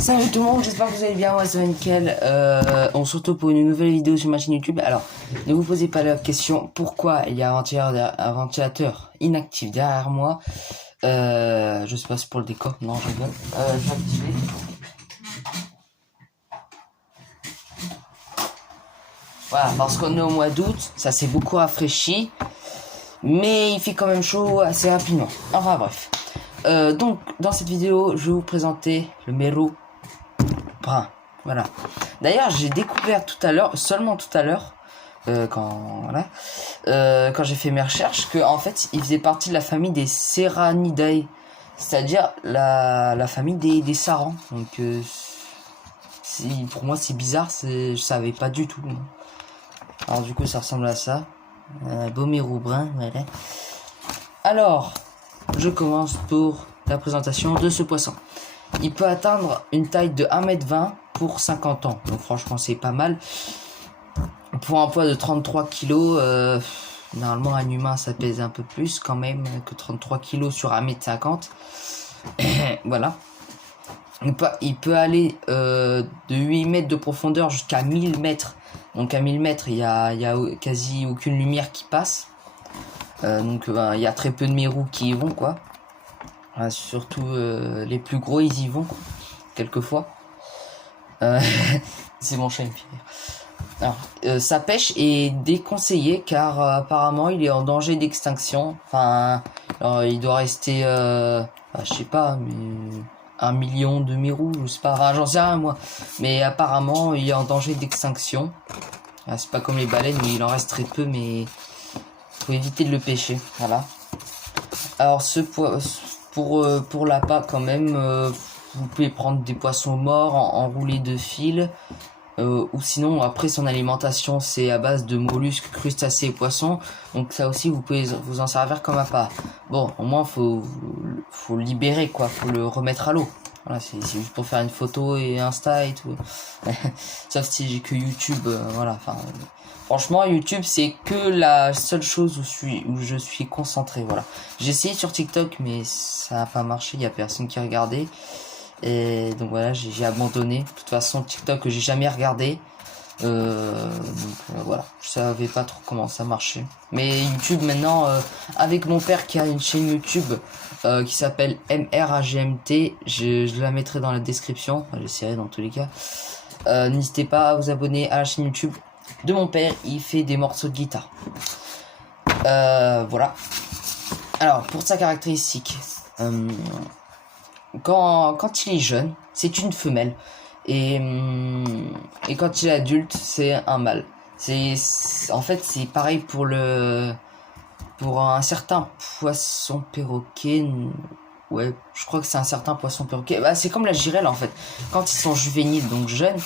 Salut tout le monde, j'espère que vous allez bien, moi c'est nickel. On se retrouve pour une nouvelle vidéo sur ma chaîne YouTube. Alors, ne vous posez pas la question pourquoi il y a un ventilateur inactif derrière moi. Je sais pas si c'est pour le décor, non je rigole. Je vais activer. Voilà, parce qu'on est au mois d'août, ça s'est beaucoup rafraîchi. Mais il fait quand même chaud assez rapidement. Enfin bref. Donc, dans cette vidéo, je vais vous présenter le Mero brun. Voilà. D'ailleurs, j'ai découvert tout à l'heure, seulement tout à l'heure, quand j'ai fait mes recherches, que en fait, il faisait partie de la famille des Serranidae, c'est-à-dire la famille des sarans. Donc, pour moi, c'est bizarre, je savais pas du tout. Alors, du coup, ça ressemble à ça. Beau Mero brun, voilà. Alors, je commence pour la présentation de ce poisson. Il peut atteindre une taille de 1m20 pour 50 ans. Donc franchement, c'est pas mal. Pour un poids de 33 kg, normalement un humain ça pèse un peu plus quand même que 33 kg sur 1m50. Voilà. Il peut aller de 8 mètres de profondeur jusqu'à 1000 mètres. Donc à 1000 mètres, il y a quasi aucune lumière qui passe. Donc il y a très peu de mérous qui y vont quoi. Surtout les plus gros ils y vont quelquefois. C'est mon chat. Alors sa pêche est déconseillée car apparemment il est en danger d'extinction. Enfin alors, il doit rester je sais pas mais 1 million de mérous, je sais pas, enfin, j'en sais rien moi. Mais apparemment il est en danger d'extinction. C'est pas comme les baleines où il en reste très peu, mais faut éviter de le pêcher. Voilà. Alors pour l'appât quand même, vous pouvez prendre des poissons morts enroulés de fil, ou sinon après son alimentation c'est à base de mollusques, crustacés et poissons, donc ça aussi vous pouvez vous en servir comme appât. Bon, au moins faut le libérer quoi, faut le remettre à l'eau. Voilà, c'est juste pour faire une photo et Insta et tout. Sauf si j'ai que YouTube, voilà. Enfin, franchement, YouTube c'est que la seule chose où je suis concentré. Voilà. J'ai essayé sur TikTok, mais ça n'a pas marché. Il y a personne qui regardait. Et donc voilà, j'ai abandonné. De toute façon, TikTok j'ai jamais regardé. Voilà, je savais pas trop comment ça marchait. Mais YouTube maintenant, avec mon père qui a une chaîne YouTube qui s'appelle MRAGMT, je la mettrai dans la description, enfin, j'essaierai dans tous les cas. N'hésitez pas à vous abonner à la chaîne YouTube de mon père, il fait des morceaux de guitare. Voilà. Alors pour sa caractéristique, quand il est jeune, c'est une femelle. Et quand il est adulte, c'est un mâle. En fait, c'est pareil pour un certain poisson perroquet. Ouais, je crois que c'est un certain poisson perroquet. Bah, c'est comme la girelle en fait. Quand ils sont juvéniles, donc jeunes,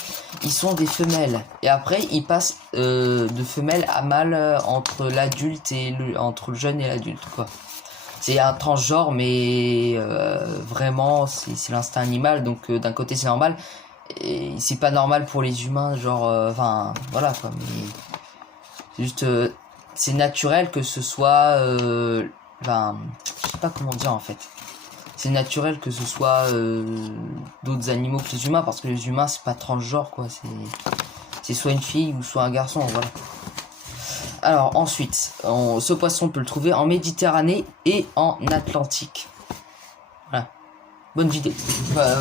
ils sont des femelles. Et après, ils passent de femelle à mâle entre l'adulte et entre le jeune et l'adulte, quoi. C'est un transgenre, mais vraiment, c'est l'instinct animal. Donc d'un côté, c'est normal. Et c'est pas normal pour les humains, genre, enfin, voilà quoi, mais c'est juste, c'est naturel que ce soit, enfin, je sais pas comment dire en fait. C'est naturel que ce soit d'autres animaux que les humains, parce que les humains c'est pas transgenre quoi, c'est soit une fille ou soit un garçon, voilà. Alors ensuite, ce poisson on peut le trouver en Méditerranée et en Atlantique. Voilà, bonne vidéo. Voilà,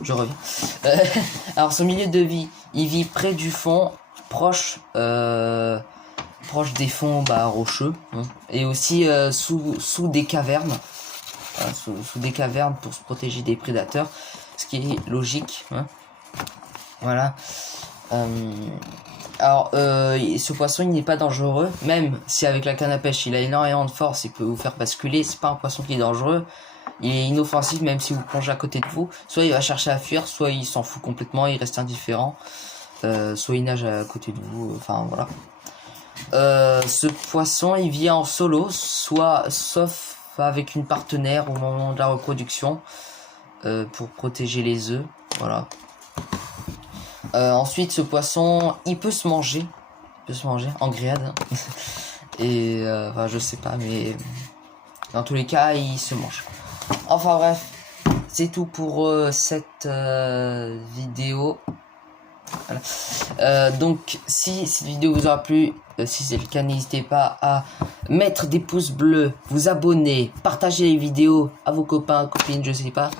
je reviens. Alors son milieu de vie, il vit près du fond, proche des fonds rocheux, hein, et aussi sous des cavernes, sous des cavernes pour se protéger des prédateurs, ce qui est logique, hein. Voilà. Alors ce poisson il n'est pas dangereux, même si avec la canne à pêche il a énormément de force, il peut vous faire basculer. C'est pas un poisson qui est dangereux. Il est inoffensif même si vous plongez à côté de vous. Soit il va chercher à fuir, soit il s'en fout complètement, il reste indifférent. Soit il nage à côté de vous, enfin voilà. Ce poisson il vit en solo, sauf avec une partenaire au moment de la reproduction, pour protéger les œufs, voilà. Ensuite ce poisson il peut se manger en grillade. Et enfin je sais pas, mais dans tous les cas il se mange. Enfin bref, c'est tout pour cette vidéo. Voilà. Donc si cette vidéo vous aura plu, si c'est le cas, n'hésitez pas à mettre des pouces bleus, vous abonner, partager les vidéos à vos copains, copines, je sais pas.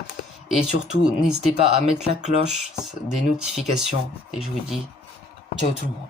Et surtout, n'hésitez pas à mettre la cloche des notifications. Et je vous dis ciao tout le monde.